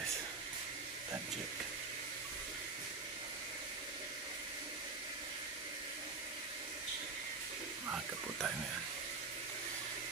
guys. Time check. Maaga po tayo ngayon.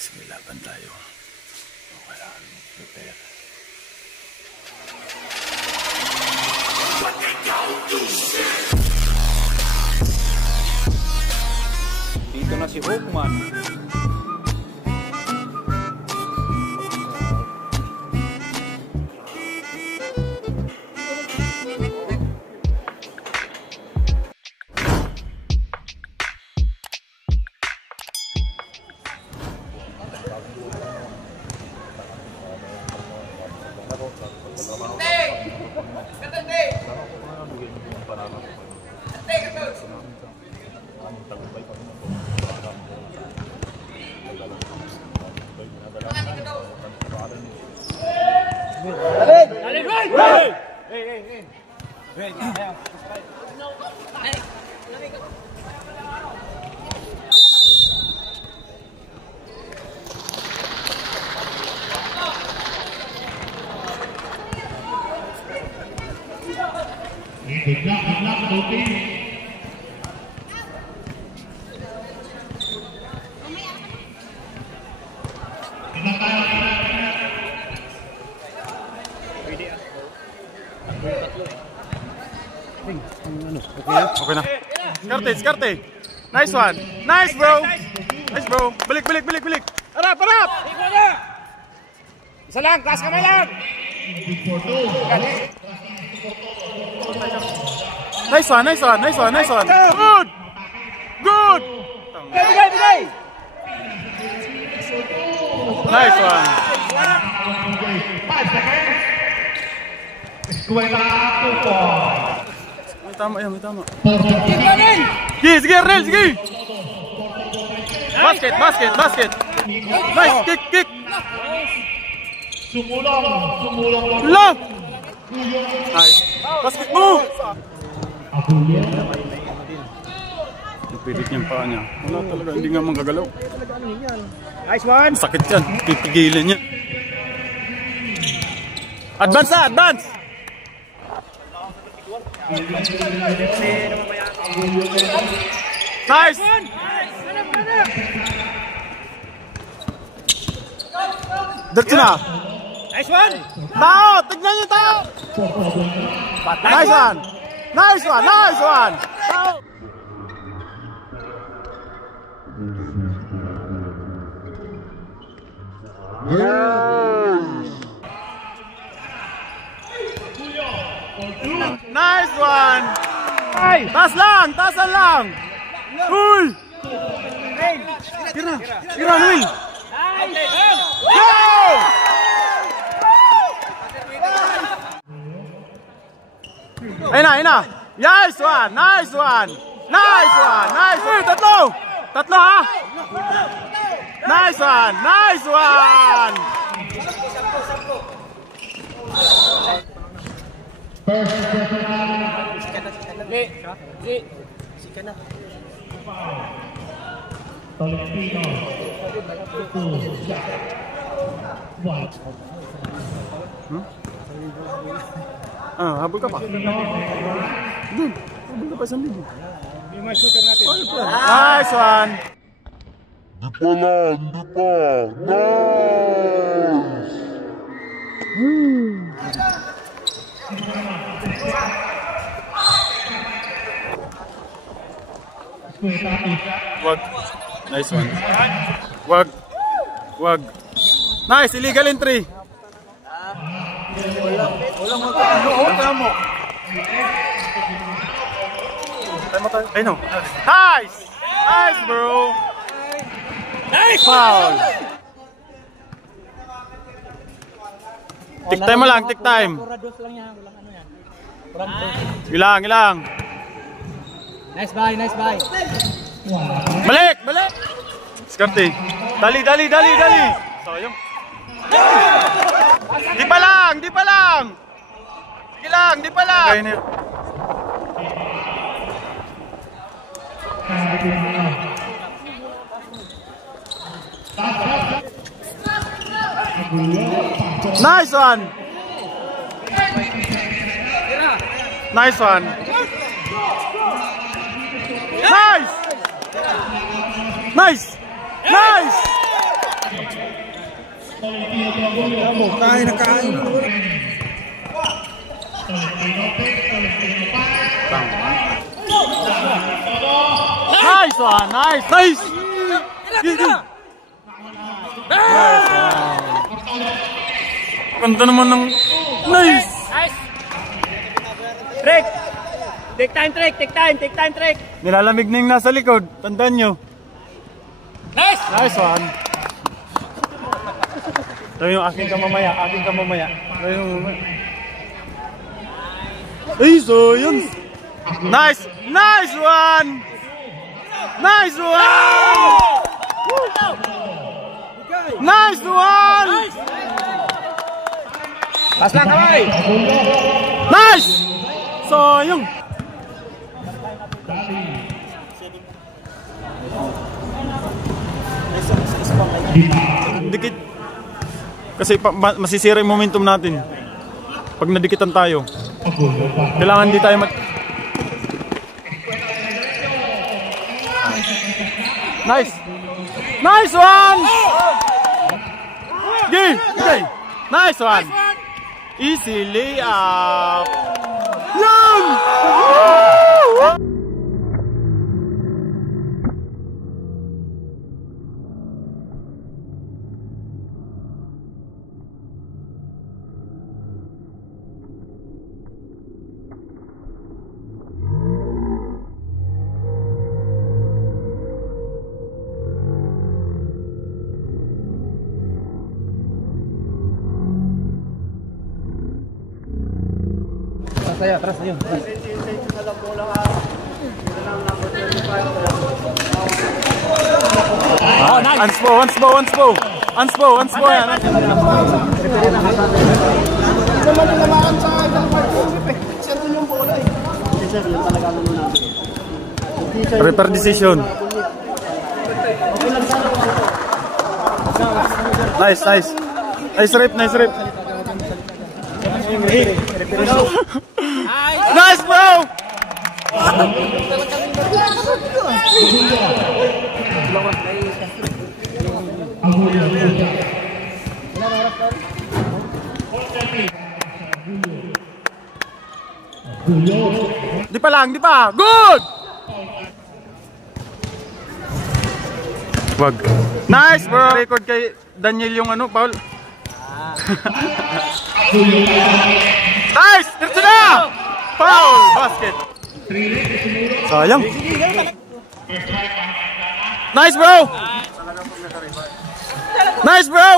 Kasi may laban tayo. So, kailangan prepare. Dito na si Hookman. Okay na. Skarte. Nice one. Nice bro. Nice bro. Balik. Harap. Isa lang, taas kamay lang. Nice one. Good. Bigay. Nice one. 5 seconds. Eskwela po. May tama. Sige, Arnel, sige. Basket. Nice, kick. Sumulong. Love. Nice. Basket mo. Napilit niyang paa niya. Wala talaga, hindi nga manggagalaw. Nice one. Sakit yan, pipigilan niya. Advance. Nice! Diretso na! Nice one! Tao! Tignan niyo tao! Nice one! Tao! Nice one! Taas lang! Uy! Tira, Will! Go! Ayun na! Nice one! Tatlo ha! Nice one! Tolentino. White. Habol ka pa. Doon, habol ka pa sa libo. Yung mga shooter natin. Nice one! Di pa. Nice! Wag. Nice one. Wag. Nice, illegal entry. Walang mo. Ay no. Nice, bro. Nice foul. Tick time mo lang, tick time. Ilang. Nice buy. Balik. Skarte. Dali. Sayang. Di pa lang. Di pa lang. Nice one. Nice one. Nice! Nice! Nice! Kain na kain. Nice one! Nice! Nice! Ganda naman ng... Nice! Nice! Trick! Take time, trick! Take time, trick! Nilalamig na yung nasa likod. Tandaan nyo. Nice! Nice one! Ito yung aking kamamaya. Aking kamamaya. Ito yung mamaya. Ay, so yun! Nice! Nice one! Nice one! Nice one! Pas lang kamay! Nice! Sayang! Dikit. Kasi masisira yung momentum natin. Pag nadikitan tayo. Kailangan di tayo Nice! Nice one! Gay! Gay! Nice one! Easy layup! Yan! Tras sa'yo. Oh, nice! Unspo yan. Repair decision. Nice. Nice rip. Nice, bro! Di pa. Good! Wag. Nice, bro! Record kay Daniel yung foul. Nice! Diretso na! Foul! Basket! Sayang! Nice, bro! Nice, bro!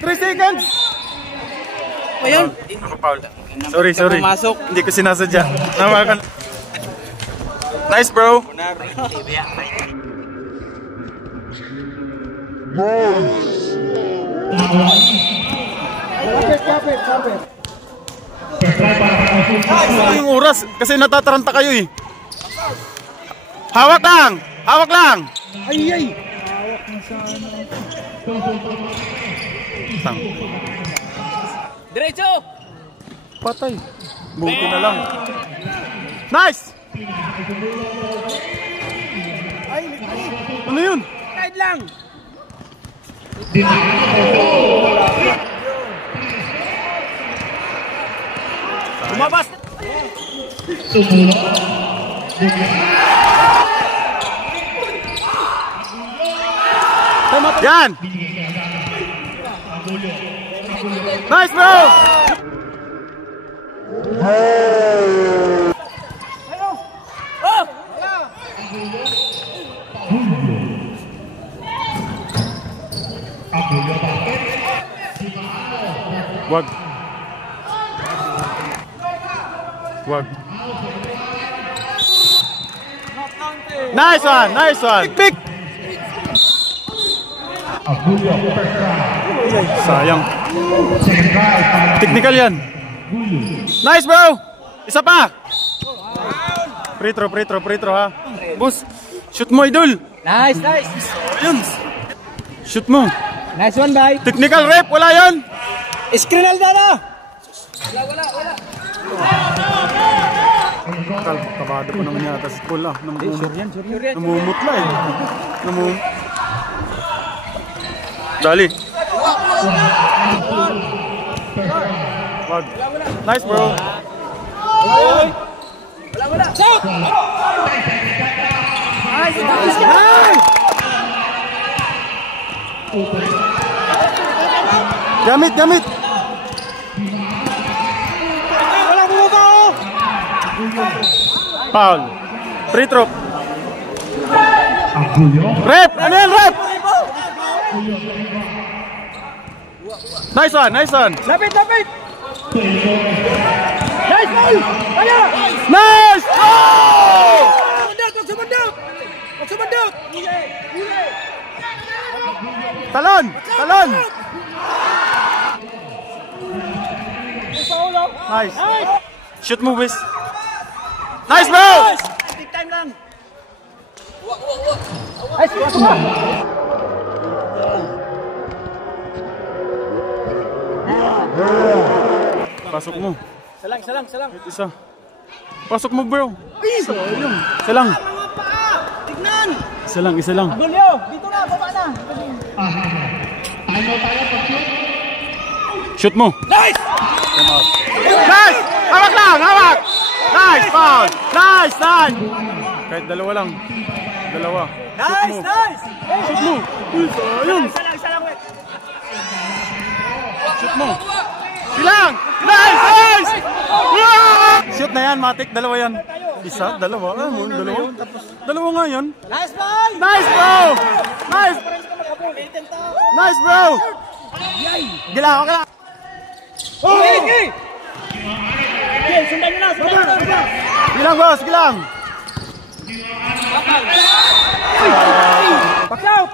3 seconds! Ayun! Foul. Sorry. Hindi ko sinasadya. Nawakan. Nice, bro! Yung oras kasi natataranta kayo eh. Hawak lang. Ay. Tang. Diretso! Patay. Buti na lang. Nice! Ano yun? Kahit lang! Lumabas! Yan! Nice, bro! Wag. Nice one. Pick. Sayang. Technical yan. Nice, bro. Isa pa. Free throw ha. Boss, shoot mo, idol. Nice. Yun. Shoot mo. Nice one, bye. Technical rep, wala yan. Screen Aldana. Kabado pa naman yata sa school ah. Sure yan. Namumutla eh. Dali. Wag. Nice bro. Wala. Set. Nice. Gamit. Wala bumuka oh. Foul. Free throw. Aguyo. Rep! Ano yan, rep? Nice one. Lapit. Nice ball. Kaya. Nice! Oh! Magsumandok. Talon! Nice. Shoot mo, Wiz. Nice, bro! Big time lang. Nice, pasok mo. Pasok mo. Salang. Isa. Pasok mo, bro. Isa lang. Tignan. Isa lang. Gulyo, dito na, baba na. Ano tayo pag-shoot? Shoot mo. Nice! Nice! Hawak lang! Nice! Foul! Nice! Kahit dalawa lang. Nice! Shoot mo. Ayun. Salang, wait. Shoot mo. Bilang! Nice! Shoot na yan, Matik. Dalawa yan. Isa, dalawa. Dalawa. Dalawa nga yan. Nice ball! Nice, bro! Nice, bro! Gila. Okay! Sundan nyo na! Gilang, boss. Gilang. Box out!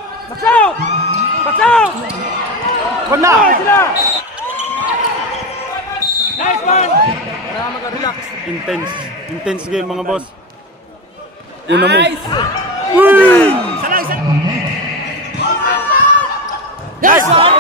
Wag na. Nice one! Intense game, mga boss. Una mo. Nice! Uy! Salang! Nice one!